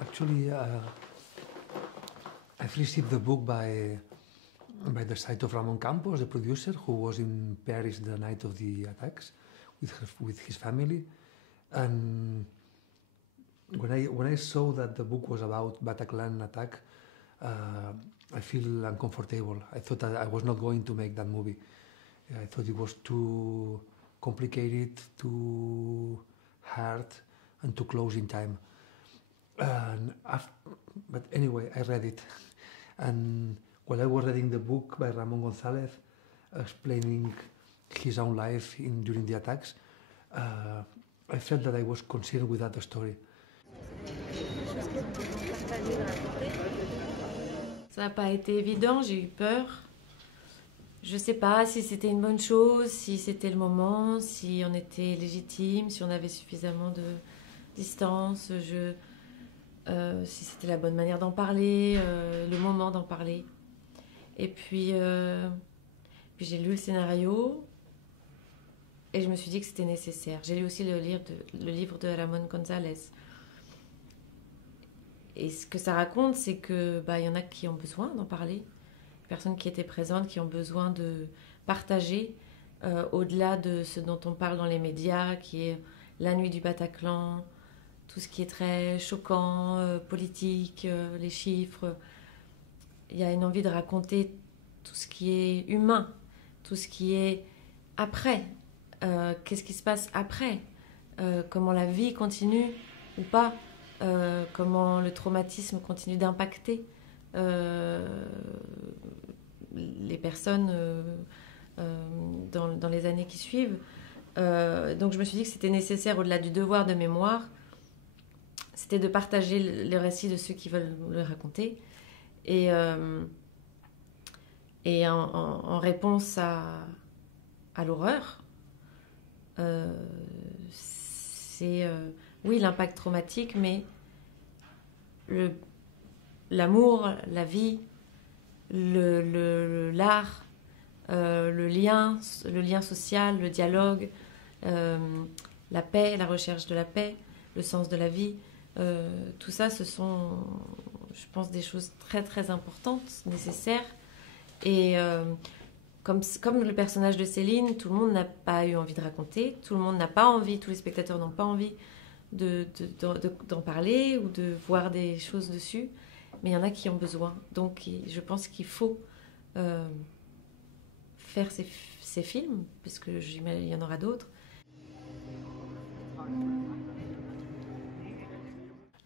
Actually, I've received the book by the side of Ramon Campos, the producer, who was in Paris the night of the attacks with his family. And when I saw that the book was about Bataclan attack, I feel uncomfortable. I thought that I was not going to make that movie. I thought it was too complicated, too hard, and too close in time. But anyway, I read it. And while I was reading the book by Ramon González, explaining his own life during the attacks, I felt that I was concerned with that story. Ça n'a pas été évident, j'ai eu peur. Je ne sais pas si c'était une bonne chose, si c'était le moment, si on était légitime, si on avait suffisamment de distance, si c'était la bonne manière d'en parler, le moment d'en parler. Et puis j'ai lu le scénario et je me suis dit que c'était nécessaire. J'ai lu aussi le livre de Ramon González. Et ce que ça raconte, c'est que y en a qui ont besoin d'en parler, des personnes qui étaient présentes, qui ont besoin de partager au-delà de ce dont on parle dans les médias, qui est la nuit du Bataclan, tout ce qui est très choquant, politique, les chiffres. Il y a une envie de raconter tout ce qui est humain, tout ce qui est après. Qu'est-ce qui se passe après, comment la vie continue ou pas, comment le traumatisme continue d'impacter les personnes dans les années qui suivent. Donc je me suis dit que c'était nécessaire, au-delà du devoir de mémoire, c'était de partager le récit de ceux qui veulent le raconter. Et en réponse à l'horreur, c'est oui, l'impact traumatique, mais l'amour, la vie, l'art, le lien social, le dialogue, la paix, la recherche de la paix, le sens de la vie. Tout ça, ce sont, je pense, des choses très très importantes, nécessaires. Et comme le personnage de Céline, tout le monde n'a pas eu envie de raconter, tout le monde n'a pas envie, tous les spectateurs n'ont pas envie d'en parler ou de voir des choses dessus, mais il y en a qui ont besoin. Donc je pense qu'il faut faire ces films, parce que j'imagine qu'il y en aura d'autres.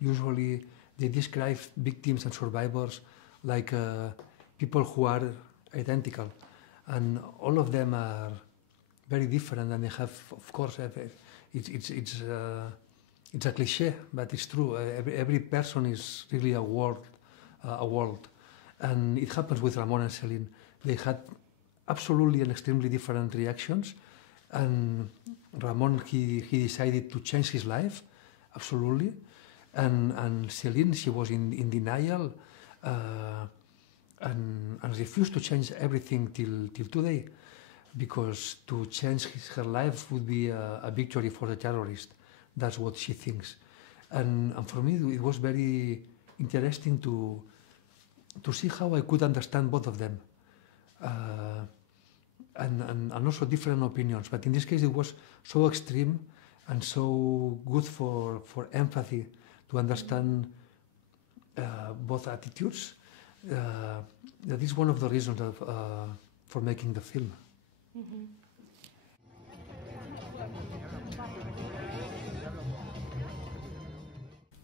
Usually they describe victims and survivors like people who are identical, and all of them are very different, and they have, of course, it's a cliché, but it's true. Every person is really a world, and it happens with Ramon and Céline. They had absolutely and extremely different reactions, and Ramon he decided to change his life, absolutely, and Céline, she was in denial. And refused to change everything till today, because to change her life would be a victory for the terrorist. That's what she thinks. And for me, it was very interesting to see how I could understand both of them, and also different opinions. But in this case, it was so extreme and so good for empathy to understand both attitudes. That is one of the reasons for making the film. Mm-hmm.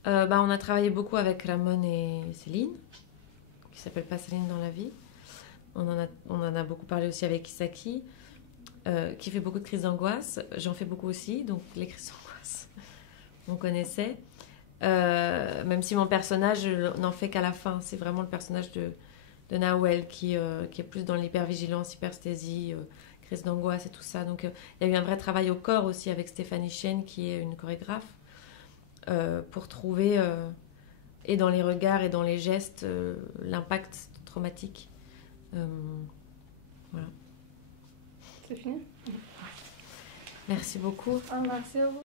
On a travaillé beaucoup avec Ramon et Céline, qui s'appelle pas Céline dans la vie. On en a beaucoup parlé aussi avec Isaki, qui fait beaucoup de crises d'angoisse. J'en fais beaucoup aussi, donc les crises d'angoisse, on connaissait. Même si mon personnage n'en fait qu'à la fin, c'est vraiment le personnage de Nahuel qui est plus dans l'hypervigilance, hypersthésie, crise d'angoisse et tout ça. Donc il y a eu un vrai travail au corps aussi avec Stéphanie Chen, qui est une chorégraphe, pour trouver, et dans les regards et dans les gestes, l'impact traumatique. Voilà. C'est fini. Merci beaucoup. Merci à vous.